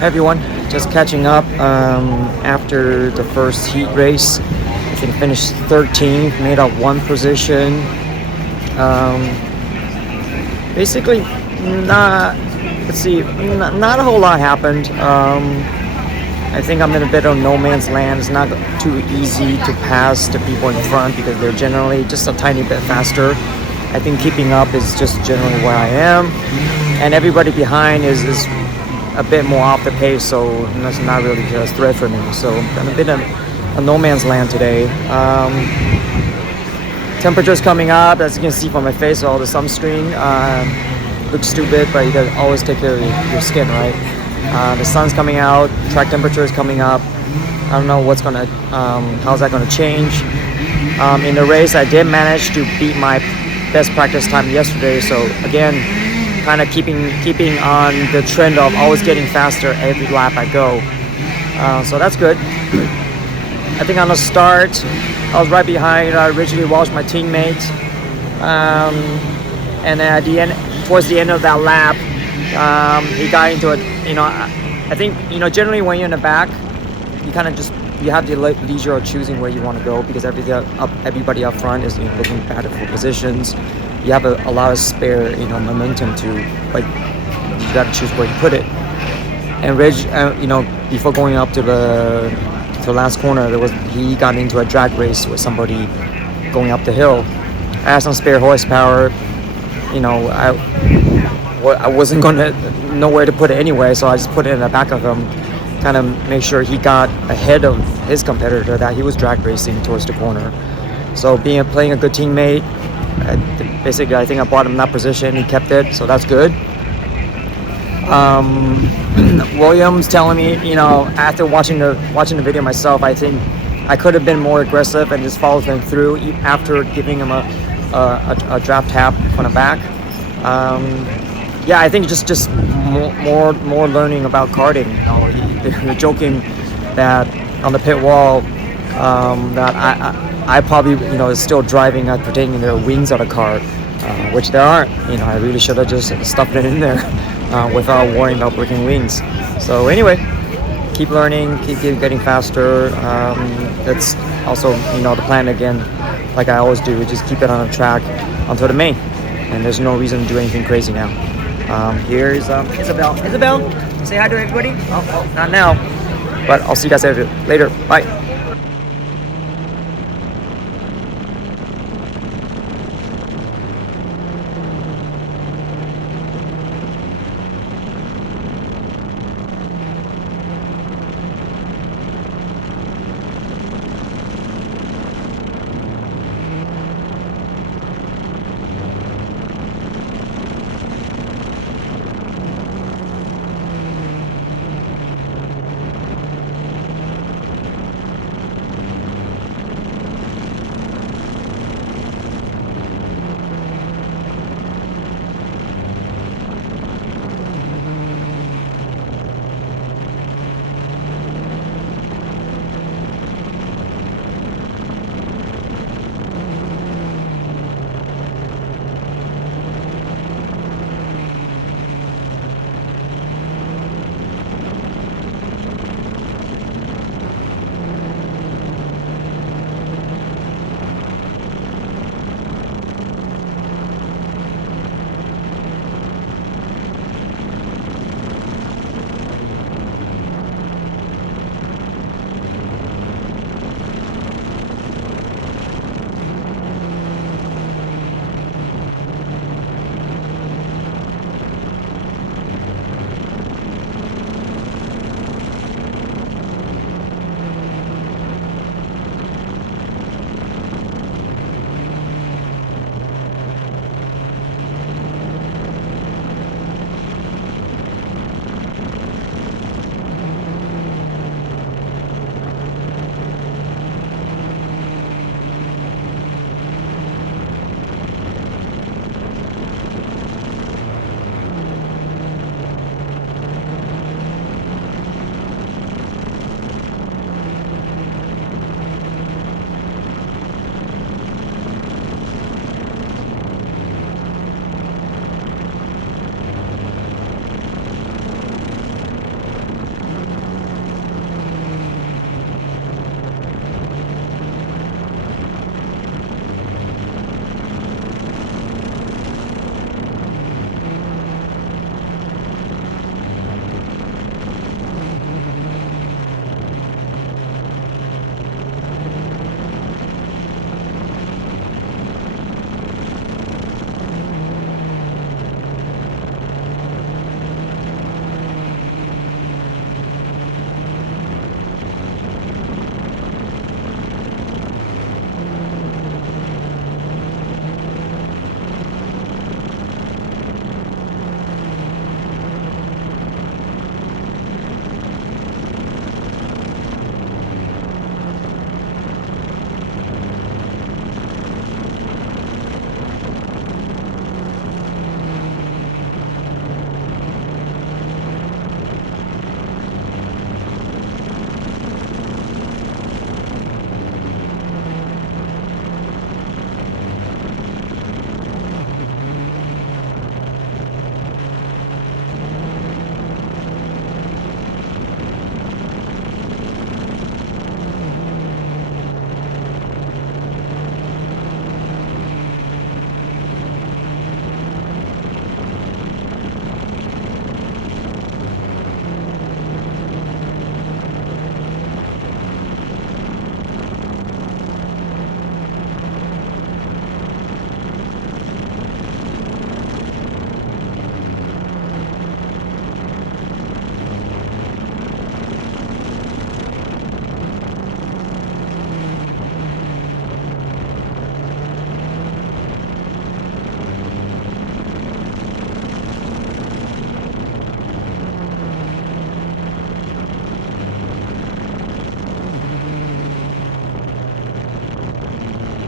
Everyone, just catching up after the first heat race. I think finished 13th, made up one position. Basically, not a whole lot happened. I think I'm in a bit of no man's land. It's not too easy to pass the people in front because they're generally just a tiny bit faster. I think keeping up is just generally where I am, and everybody behind is a bit more off the pace, so that's not really a threat for me. So I'm a bit of a no man's land today. Temperature's coming up, as you can see from my face, all the sunscreen. Looks stupid, but you gotta always take care of your skin, right? The sun's coming out, track temperature is coming up. I don't know how's that gonna change. In the race, I did manage to beat my best practice time yesterday, so again, kind of keeping on the trend of always getting faster every lap I go. So that's good. I think on the start, I was right behind Ridgely Walsh, my teammate. And then at the end, towards the end of that lap, he got into it. I think generally when you're in the back, you have the leisure of choosing where you want to go because everybody up front is looking bad for positions. You have a lot of spare momentum to you got to choose where you put it. And Ridge, before going up to the last corner, he got into a drag race with somebody going up the hill. I had some spare horsepower. I wasn't gonna know where to put it anyway, so I just put it in the back of him, kind of make sure he got ahead of his competitor that he was drag racing towards the corner. So playing a good teammate, basically I think I bought him that position. He kept it, so that's good. Williams telling me, after watching the video myself, I think I could have been more aggressive and just followed him through after giving him a draft tap from the back. I think just more learning about karting. They're joking that on the pit wall that I probably is still driving, taking the wings out of the car, which there aren't. I really should have just stuffed it in there without worrying about breaking wings. So anyway, keep learning, keep getting faster. That's also the plan again, like I always do, just keep it on the track until the main, and there's no reason to do anything crazy now. Here's Isabel, say hi to everybody. Oh, not now, but I'll see you guys later. Bye.